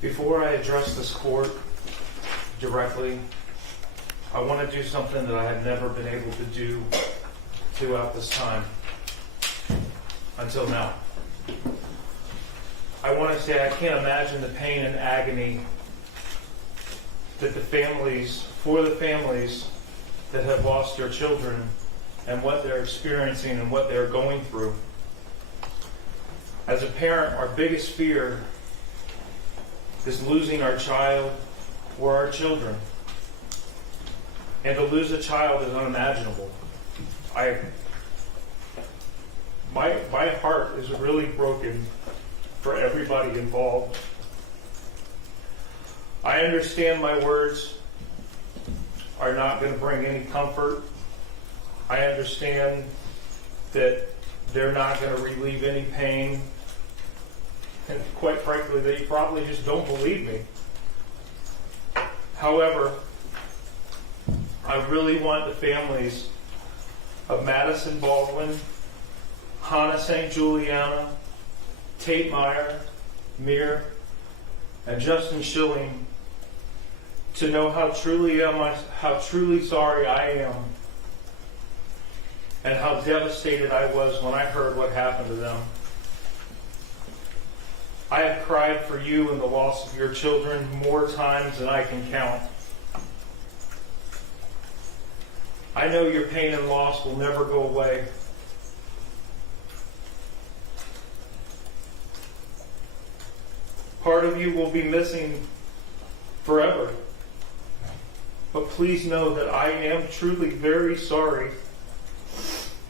Before I address this court directly, I want to do something that I have never been able to do throughout this time until now. I want to say I can't imagine the pain and agony that for the families that have lost their children and what they're experiencing and what they're going through. As a parent, our biggest fear is losing our child or our children. And to lose a child is unimaginable. My heart is really broken for everybody involved. I understand my words are not going to bring any comfort. I understand that they're not going to relieve any pain. And quite frankly, they probably just don't believe me. However, I really want the families of Madison Baldwin, Hannah St. Juliana, Tate Meyer, Mir, and Justin Schilling to know how truly sorry I am and how devastated I was when I heard what happened to them. I have cried for you and the loss of your children more times than I can count. I know your pain and loss will never go away. Part of you will be missing forever. But please know that I am truly very sorry.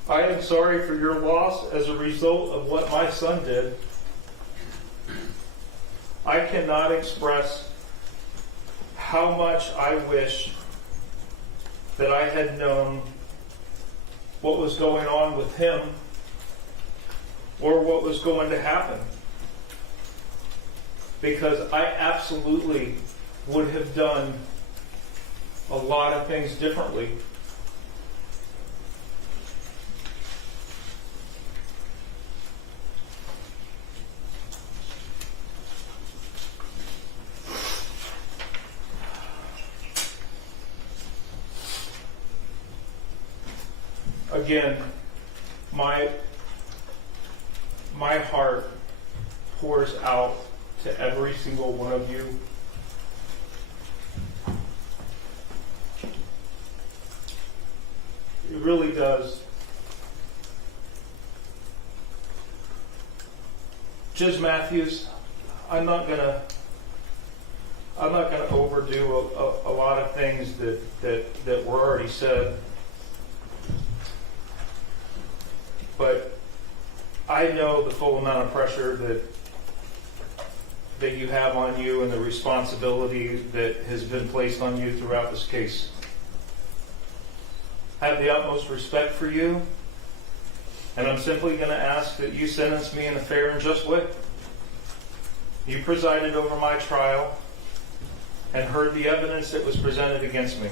I am sorry for your loss as a result of what my son did. I cannot express how much I wish that I had known what was going on with him or what was going to happen. Because I absolutely would have done a lot of things differently. Again, my heart pours out to every single one of you. It really does. Judge Matthews, I'm not gonna overdo a lot of things that were already said. But I know the full amount of pressure that you have on you and the responsibility that has been placed on you throughout this case. I have the utmost respect for you, and I'm simply going to ask that you sentence me in a fair and just way. You presided over my trial and heard the evidence that was presented against me.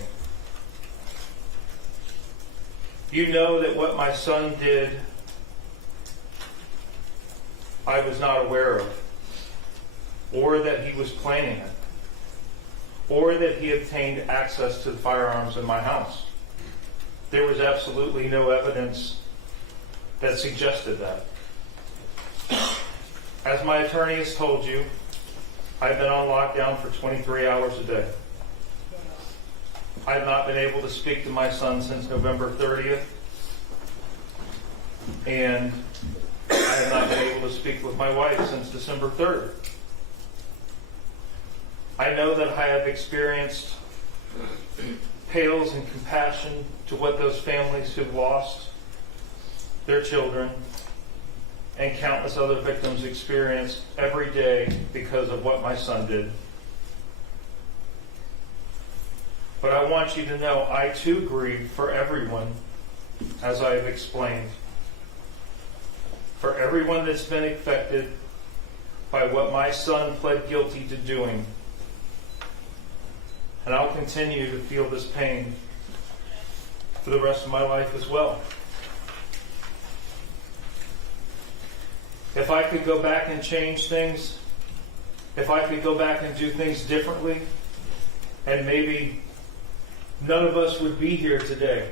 You know that what my son did, I was not aware of, or that he was planning it, or that he obtained access to the firearms in my house. There was absolutely no evidence that suggested that. As my attorney has told you, I've been on lockdown for 23 hours a day. I have not been able to speak to my son since November 30th, and I have not been able to speak with my wife since December 3rd. I know that I have experienced pales in compassion to what those families who've lost their children and countless other victims experience every day because of what my son did. But I want you to know I too grieve for everyone, as I have explained. For everyone that's been affected by what my son pled guilty to doing. And I'll continue to feel this pain for the rest of my life as well. If I could go back and change things, if I could go back and do things differently, and maybe none of us would be here today.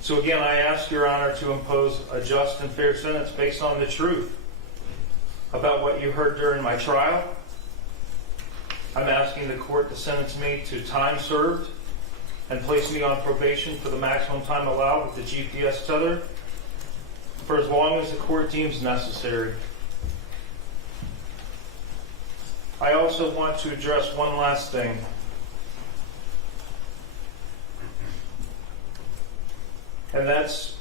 So again, I ask Your Honor to impose a just and fair sentence based on the truth about what you heard during my trial. I'm asking the court to sentence me to time served and place me on probation for the maximum time allowed with the GPS tether for as long as the court deems necessary. I also want to address one last thing. And that's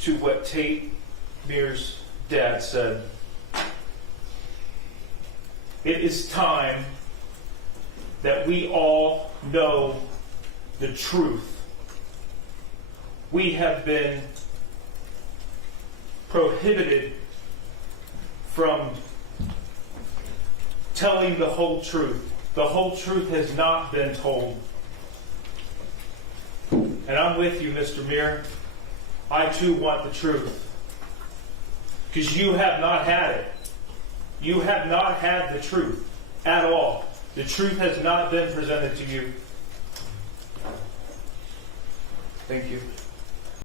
to what Tate Mears' dad said. It is time that we all know the truth. We have been prohibited from telling the whole truth. The whole truth has not been told. And I'm with you, Mr. Meir. I too want the truth. Because you have not had it. You have not had the truth at all. The truth has not been presented to you. Thank you.